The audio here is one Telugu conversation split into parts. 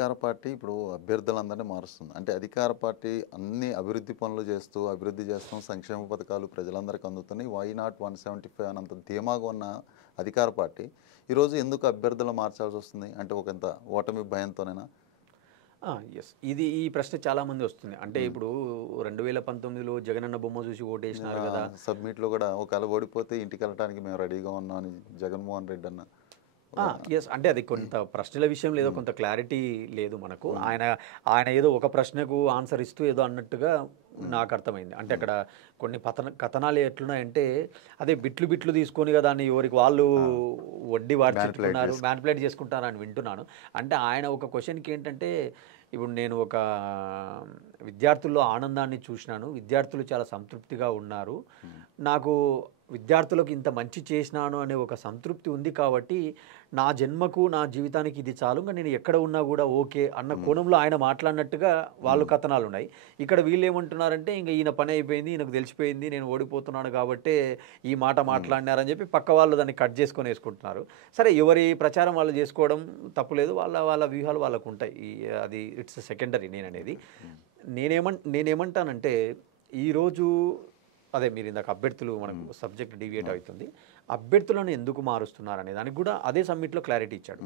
అధికార పార్టీ ఇప్పుడు అభ్యర్థులందరినీ మారుస్తుంది. అంటే అధికార పార్టీ అన్ని అభివృద్ధి పనులు చేస్తూ, అభివృద్ధి చేస్తాం, సంక్షేమ పథకాలు ప్రజలందరికీ అందుతున్నాయి. వై నాట్ 175 అనంత ధీమాగా ఉన్న అధికార పార్టీ ఈరోజు ఎందుకు అభ్యర్థులు మార్చాల్సి వస్తుంది? అంటే ఒకంత ఓటమి భయంతోనేనా? యెస్. ఈ ప్రశ్న చాలామంది వస్తుంది. అంటే ఇప్పుడు 2019లో జగనన్న బొమ్మ చూసి ఓటేసినారు గదా! సబ్మిట్‌లో కూడా ఒకవేళ ఓడిపోతే ఇంటికెళ్ళటానికి మేము రెడీగా ఉన్నాం అని జగన్మోహన్ రెడ్డి అన్న. యెస్. అంటే అది కొంత ప్రశ్నల విషయంలో ఏదో కొంత క్లారిటీ లేదు మనకు. ఆయన ఏదో ఒక ప్రశ్నకు ఆన్సర్ ఇస్తూ ఏదో అన్నట్టుగా నాకు అర్థమైంది. అంటే అక్కడ కొన్ని కథనాలు ఎట్లున్నాయంటే అదే బిట్లు బిట్లు తీసుకొని కదా దాన్ని ఎవరికి వాళ్ళు వడ్డీ వాడుకుంటున్నారు, మ్యానిపులేట్ చేసుకుంటారని వింటున్నాను. అంటే ఆయన ఒక క్వశ్చన్‌కి ఏంటంటే ఇప్పుడు నేను ఒక విద్యార్థుల్లో ఆనందాన్ని చూసినాను. విద్యార్థులు చాలా సంతృప్తిగా ఉన్నారు. నాకు విద్యార్థులకు ఇంత మంచి చేసినాను అనే ఒక సంతృప్తి ఉంది కాబట్టి నా జన్మకు నా జీవితానికి ఇది చాలు, ఇంకా నేను ఎక్కడ ఉన్నా కూడా ఓకే అన్న కోణంలో ఆయన మాట్లాడినట్టుగా వాళ్ళు కథనాలు ఉన్నాయి. ఇక్కడ వీళ్ళు ఏమంటున్నారంటే ఇంకా ఈయన పని అయిపోయింది, ఈయనకు తెలిసిపోయింది, నేను ఓడిపోతున్నాను కాబట్టే ఈ మాట మాట్లాడినారని చెప్పి పక్క వాళ్ళు దాన్ని కట్ చేసుకొని వేసుకుంటున్నారు. సరే, ఎవరి ప్రచారం వాళ్ళు చేసుకోవడం తప్పులేదు, వాళ్ళ వ్యూహాలు వాళ్ళకు ఉంటాయి. అది ఇట్స్ సెకండరీ నేననేది. నేనేమంటానంటే ఈరోజు అదే మీరు ఇందాక అభ్యర్థులు మనకు సబ్జెక్ట్ డీవియేట్ అవుతుంది. అభ్యర్థులను ఎందుకు మారుస్తున్నారు అనే దానికి కూడా అదే సమ్మిట్లో క్లారిటీ ఇచ్చాడు.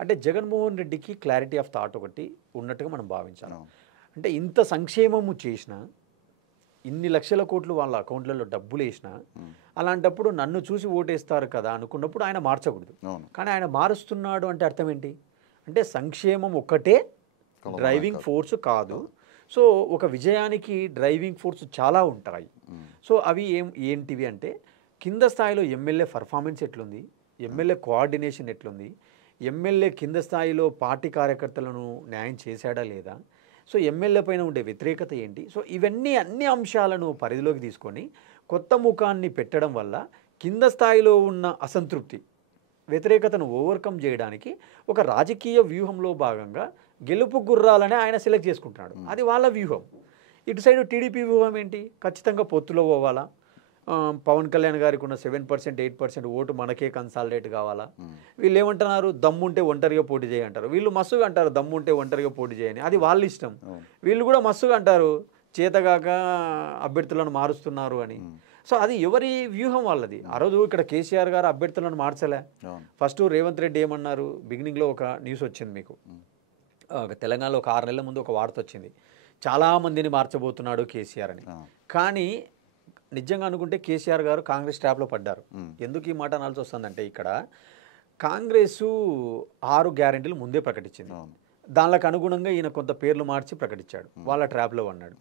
అంటే జగన్మోహన్ రెడ్డికి క్లారిటీ ఆఫ్ థాట్ ఒకటి ఉన్నట్టుగా మనం భావించాలి. అంటే ఇంత సంక్షేమము చేసినా, ఇన్ని లక్షల కోట్లు వాళ్ళ అకౌంట్లలో డబ్బులు వేసినా, అలాంటప్పుడు నన్ను చూసి ఓటేస్తారు కదా అనుకున్నప్పుడు ఆయన మార్చకూడదు. కానీ ఆయన మారుస్తున్నాడు అంటే అర్థం ఏంటి? అంటే సంక్షేమం ఒక్కటే డ్రైవింగ్ ఫోర్స్ కాదు. సో ఒక విజయానికి డ్రైవింగ్ ఫోర్స్ చాలా ఉంటాయి. సో అవి ఏంటివి అంటే కింద స్థాయిలో ఎమ్మెల్యే పర్ఫార్మెన్స్ ఎట్లుంది, ఎమ్మెల్యే కోఆర్డినేషన్ ఎట్లుంది, ఎమ్మెల్యే కింద స్థాయిలో పార్టీ కార్యకర్తలను న్యాయం చేశాడా లేదా, సో ఎమ్మెల్యే పైన ఉండే వ్యతిరేకత ఏంటి. సో ఇవన్నీ అన్ని అంశాలను పరిధిలోకి తీసుకొని కొత్త ముఖాన్ని పెట్టడం వల్ల కింద స్థాయిలో ఉన్న అసంతృప్తి, వ్యతిరేకతను ఓవర్కమ్ చేయడానికి ఒక రాజకీయ వ్యూహంలో భాగంగా గెలుపు గుర్రాలని ఆయన సెలెక్ట్ చేసుకుంటున్నాడు. అది వాళ్ళ వ్యూహం. ఇటు సైడ్ టీడీపీ వ్యూహం ఏంటి? ఖచ్చితంగా పొత్తులో పోవాలా, పవన్ కళ్యాణ్ గారికి ఉన్న 7%, 8% ఓటు మనకే కన్సాలిడేట్ కావాలా. వీళ్ళు ఏమంటున్నారు? దమ్ముంటే ఒంటరిగా పోటీ చేయంటారు. వీళ్ళు మస్తుగా అంటారు దమ్ముంటే ఒంటరిగా పోటీ చేయని. అది వాళ్ళ ఇష్టం. వీళ్ళు కూడా మస్తుగా అంటారు చేతగాక అభ్యర్థులను మారుస్తున్నారు అని. సో అది ఎవరి వ్యూహం వాళ్ళది. ఆ రోజు ఇక్కడ కేసీఆర్ గారు అభ్యర్థులను మార్చలే. ఫస్ట్ రేవంత్ రెడ్డి ఏమన్నారు? బిగినింగ్లో ఒక న్యూస్ వచ్చింది మీకు, తెలంగాణలో ఒక 6 నెలల ముందు ఒక వార్త వచ్చింది, చాలామందిని మార్చబోతున్నాడు కేసీఆర్ అని. కానీ నిజంగా అనుకుంటే కేసీఆర్ గారు కాంగ్రెస్ ట్రాప్లో పడ్డారు. ఎందుకు ఈ మాట అనాల్సి వస్తుందంటే ఇక్కడ కాంగ్రెస్ 6 గ్యారెంటీలు ముందే ప్రకటించింది. దానికి అనుగుణంగా ఈయన కొంత పేర్లు మార్చి ప్రకటించాడు, వాళ్ళ ట్రాప్లో అన్నాడు.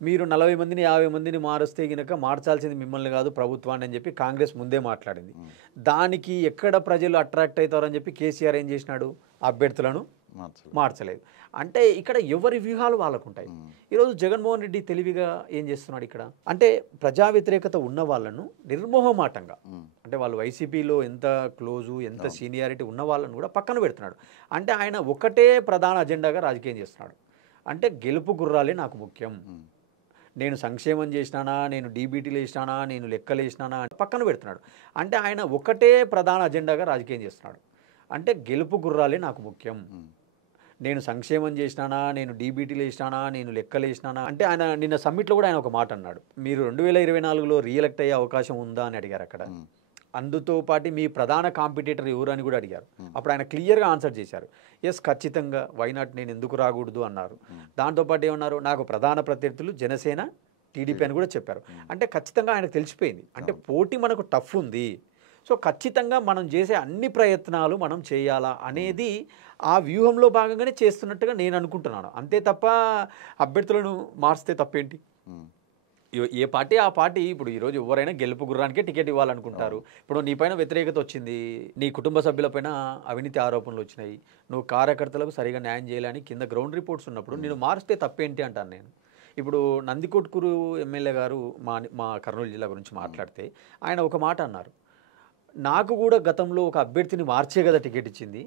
మీరు 40 మందిని 50 మందిని మారుస్తే కనుక మార్చాల్సింది మిమ్మల్ని కాదు ప్రభుత్వాన్ని అని చెప్పి కాంగ్రెస్ ముందే మాట్లాడింది. దానికి ఎక్కడ ప్రజలు అట్రాక్ట్ అవుతారని చెప్పి కేసీఆర్ ఏం చేసినాడు? అభ్యర్థులను మార్చలేదు. అంటే ఇక్కడ ఎవరి వ్యూహాలు వాళ్ళకు ఉంటాయి. ఈరోజు జగన్మోహన్ రెడ్డి తెలివిగా ఏం చేస్తున్నాడు ఇక్కడ అంటే ప్రజా వ్యతిరేకత ఉన్న వాళ్ళను నిర్మోహమాటంగా, అంటే వాళ్ళు వైసీపీలో ఎంత క్లోజు ఎంత సీనియారిటీ ఉన్న వాళ్ళను కూడా పక్కన పెడుతున్నాడు. అంటే ఆయన ఒకటే ప్రధాన అజెండాగా రాజకీయం చేస్తున్నాడు. అంటే గెలుపు గుర్రాలే నాకు ముఖ్యం, నేను సంక్షేమం చేసినానా, నేను డీబీటీలు వేసినానా, నేను లెక్కలు వేసినానా పక్కన పెడుతున్నాడు. అంటే ఆయన ఒకటే ప్రధాన అజెండాగా రాజకీయం చేస్తున్నాడు. అంటే గెలుపు గుర్రాలే నాకు ముఖ్యం, నేను సంక్షేమం చేసినానా, నేను డీబీటీలు వేసినానా, నేను లెక్కలు వేసినానా. అంటే ఆయన నిన్న సమ్మిట్లో కూడా ఆయన ఒక మాట అన్నాడు, మీరు 2024లో రీఎలెక్ట్ అయ్యే అవకాశం ఉందా అని అడిగారు అక్కడ. అందుతో పాటు మీ ప్రధాన కాంపిటేటర్ ఎవరు అని కూడా అడిగారు. అప్పుడు ఆయన క్లియర్గా ఆన్సర్ చేశారు, ఎస్ ఖచ్చితంగా వైనాట్ నేను ఎందుకు రాకూడదు అన్నారు. దాంతోపాటు ఏమన్నారు, నాకు ప్రధాన ప్రత్యర్థులు జనసేన టీడీపీ అని కూడా చెప్పారు. అంటే ఖచ్చితంగా ఆయనకు తెలిసిపోయింది, అంటే పోటీ మనకు టఫ్ ఉంది, సో ఖచ్చితంగా మనం చేసే అన్ని ప్రయత్నాలు మనం చేయాలా అనేది ఆ వ్యూహంలో భాగంగానే చేస్తున్నట్టుగా నేను అనుకుంటున్నాను. అంతే తప్ప అభ్యర్థులను మార్చితే తప్పేంటి? ఏ పార్టీ ఆ పార్టీ. ఇప్పుడు ఈరోజు ఎవరైనా గెలుపు గుర్రానికే టికెట్ ఇవ్వాలనుకుంటారు. ఇప్పుడు నీ పైన వ్యతిరేకత వచ్చింది, నీ కుటుంబ సభ్యులపైన అవినీతి ఆరోపణలు వచ్చినాయి, నువ్వు కార్యకర్తలకు సరిగా న్యాయం చేయాలని కింద గ్రౌండ్ రిపోర్ట్స్ ఉన్నప్పుడు నేను మారిస్తే తప్పేంటి అంటాను నేను. ఇప్పుడు నందికొట్కూరు ఎమ్మెల్యే గారు మా కర్నూలు జిల్లా గురించి మాట్లాడితే ఆయన ఒక మాట అన్నారు, నాకు కూడా గతంలో ఒక అభ్యర్థిని మార్చే కదా టికెట్ ఇచ్చింది,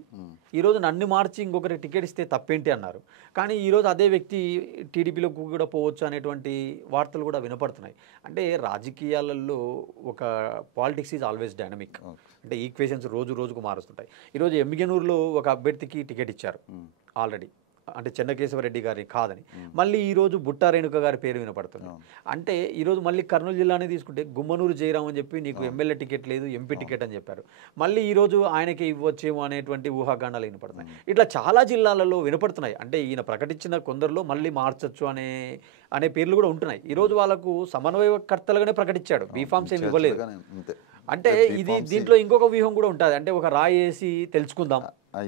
ఈరోజు నన్ను మార్చి ఇంకొకరికి టికెట్ ఇస్తే తప్పేంటి అన్నారు. కానీ ఈరోజు అదే వ్యక్తి టీడీపీలోకి కూడా పోవచ్చు అనేటువంటి వార్తలు కూడా వినపడుతున్నాయి. అంటే రాజకీయాలలో ఒక పాలిటిక్స్ ఈజ్ ఆల్వేస్ డైనమిక్, అంటే ఈక్వేషన్స్ రోజు రోజుకు మారుస్తుంటాయి. ఈరోజు ఎమ్మిగనూరులో ఒక అభ్యర్థికి టికెట్ ఇచ్చారు, ఆల్రెడీ, అంటే చెన్నకేశవరెడ్డి గారి కాదని. మళ్ళీ ఈరోజు బుట్టా రేణుక గారి పేరు వినపడుతుంది. అంటే ఈరోజు మళ్ళీ కర్నూలు జిల్లానే తీసుకుంటే గుమ్మనూరు జయరాం అని చెప్పి నీకు ఎమ్మెల్యే టికెట్ లేదు, ఎంపీ టికెట్ అని చెప్పారు. మళ్ళీ ఈరోజు ఆయనకి ఇవ్వచ్చేమో అనేటువంటి ఊహాగానాలు వినపడుతున్నాయి. ఇట్లా చాలా జిల్లాలలో వినపడుతున్నాయి. అంటే ఈయన ప్రకటించిన కొందరిలో మళ్ళీ మార్చచ్చు అనే పేర్లు కూడా ఉంటున్నాయి. ఈరోజు వాళ్ళకు సమన్వయకర్తలుగానే ప్రకటించాడు, బీఫామ్స్ ఏమి ఇవ్వలేదు. అంటే ఇది దీంట్లో ఇంకొక వ్యూహం కూడా ఉంటుంది. అంటే ఒక రాయి వేసి తెలుసుకుందాం,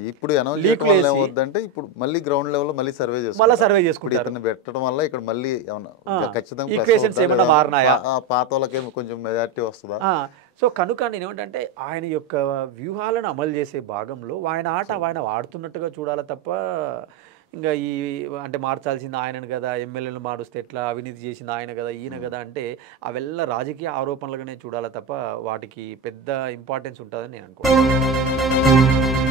ఇప్పుడు అనౌన్స్ చేయడం వల్ల ఏమవుతుందంటే ఇప్పుడు మళ్ళీ గ్రౌండ్ లెవెల్ మళ్ళీ సర్వే చేసుకుంటారు. ఇతను పెట్టడం వల్ల ఇక్కడ మళ్ళీ ఖచ్చితంగా పాత వాళ్ళకి కొంచెం మెజారిటీ వస్తుందా. సో కనుక నేను ఏమంటే ఆయన యొక్క వ్యూహాలను అమలు చేసే భాగంలో ఆయన ఆట ఆయన ఆడుతున్నట్టుగా చూడాలి తప్ప ఇంకా అంటే మార్చాల్సింది ఆయనను కదా, ఎమ్మెల్యేలు మారుస్తే ఎట్లా, అవినీతి చేసింది ఆయన కదా, ఈయన కదా అంటే అವೆಲ್ಲ రాజకీయ ఆరోపణలుగానే చూడాలి తప్ప వాటికి పెద్ద ఇంపార్టెన్స్ ఉంటుందని నేను అనుకుంటున్నాను.